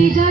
Happy day.